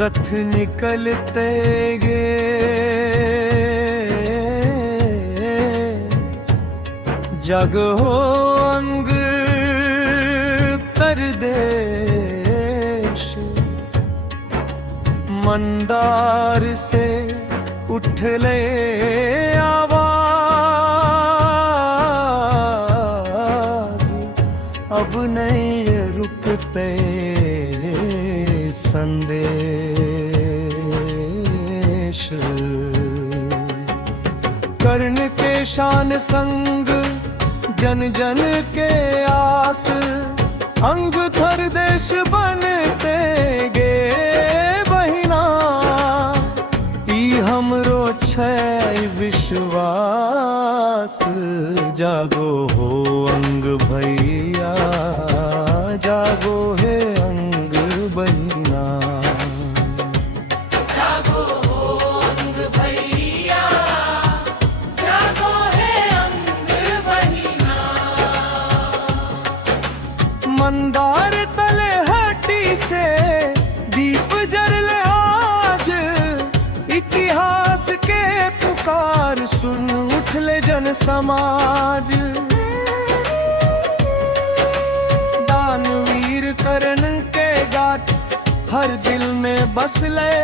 रथ निकलते गे जग हो अंग परदेश। मंदार से उठले आवाज, अब नहीं रुकते संदेश। कर्ण के शान संग जन जन के आस, अंग थर देश बनते गे बहिना। ई हमरो छै विश्वास, जागो हो अंग भैया, जागो है अंग बहिना। जागो हो अंग भैया, जागो है अंग बहिना। मंदार तले हटी से दीप जरले आज, इतिहास के पुकार सुन उठले जन समाज। दानवीर कर्ण के गाथ हर दिल में बसले,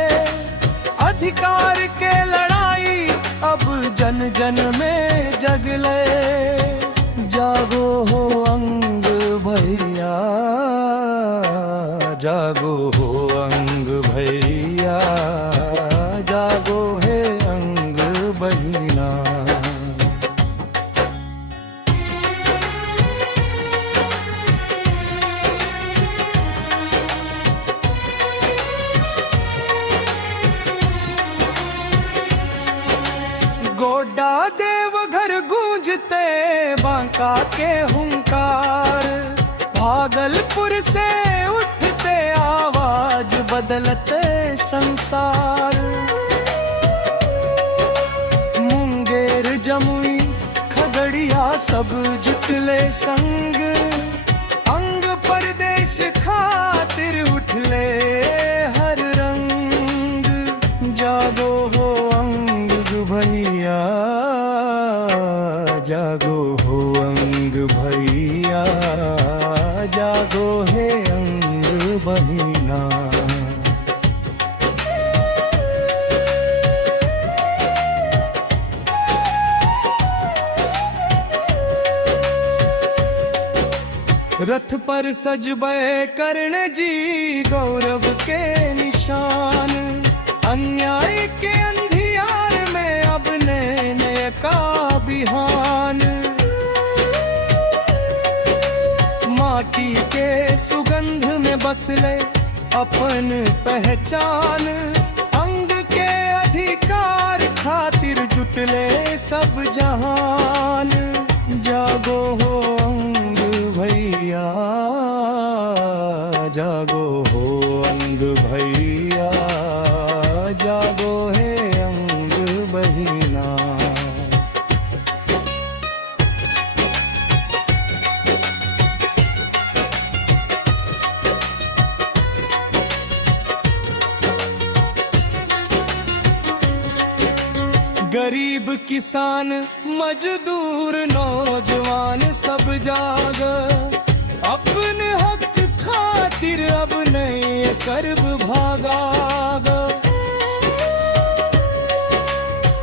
अधिकार के लड़ाई अब जन जन में जगले। जागो हो अंग भैया, जागो हो अंग भैया, जागो है अंग बहिना। गोड्डा देवघर गूंजते बांका के हुंकार, भागलपुर से उठते आवाज बदलते संसार। मुंगेर जमुई खगड़िया सब जुटले संग, अंग परदेश खातिर उठले हर रंग। जागो हो अंग भैया, जागो हो अंग भैया, जागो है अंग बहिना। रथ पर सजबे कर्ण जी गौरव के निशान, अन्याय के अंधियार में अब नए का बिहान। माटी के सुगंध में बसले अपन पहचान, अंग के अधिकार खातिर जुटले सब जहान। जागो हो अंग भैया, जागो हो अंग भैया, जागो है अंग बहिना। गरीब किसान मजदूर नौजवान सब जाग, अपने हक खातिर अब नहीं करब भागाग।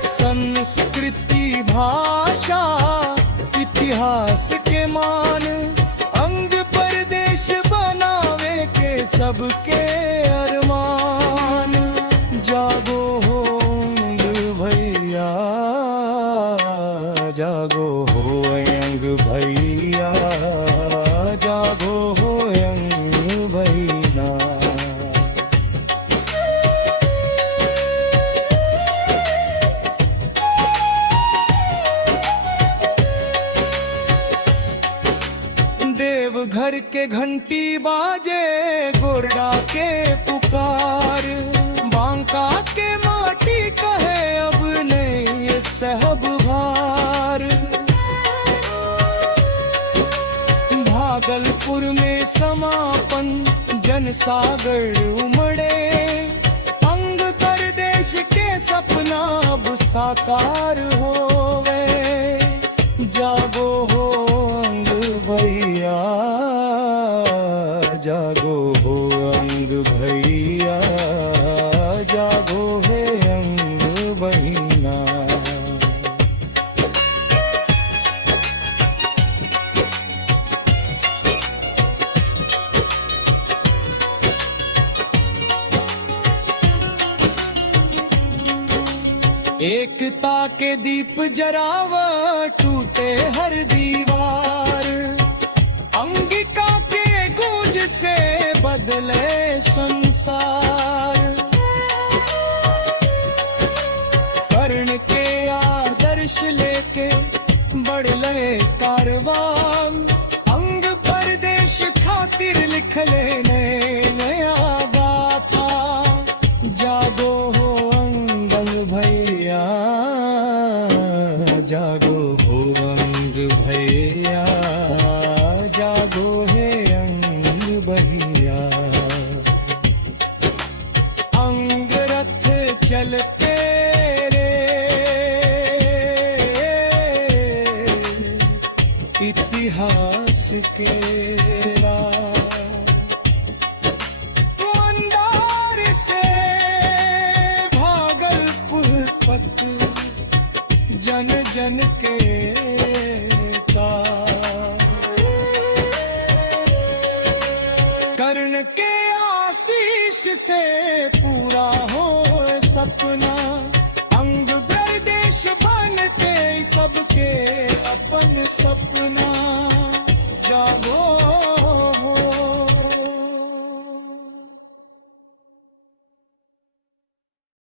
संस्कृति भाषा इतिहास के मान, अंग परदेश बनावे के सबके अरमान। जागो हो अंग भैया, जागो हो अंग भैया, जागो हो अंग बहिना। देवघर के घंटी बाजे गोरडा के पुकार, बांका के माटी कहे अब नहीं ये सहब भार। भागलपुर में समापन जनसागर उमड़े, के सपना अब साकार होवे। जागो हो अंग भैया, जागो हो अंग भैया, जागो है अंग बहिना। एकता के दीप जराव, टूटे हर दीवार। अंगिका के गूंज से बदले संसार। कर्ण के आदर्श लेके बढ़ ले कारवां। अंग परदेश खातिर लिख लेने नया गाथा। जागो हो अंग भैया, जागो हो अंग भैया, जागो है अंग भैया। अंग रथ चलते रे, इतिहास के राह। मंदार से भागलपुर तक जन जन के तार। कर्ण के आशीष से पूरा हो सपना। अंग प्रदेश बनते सबके अपन सपना। जागो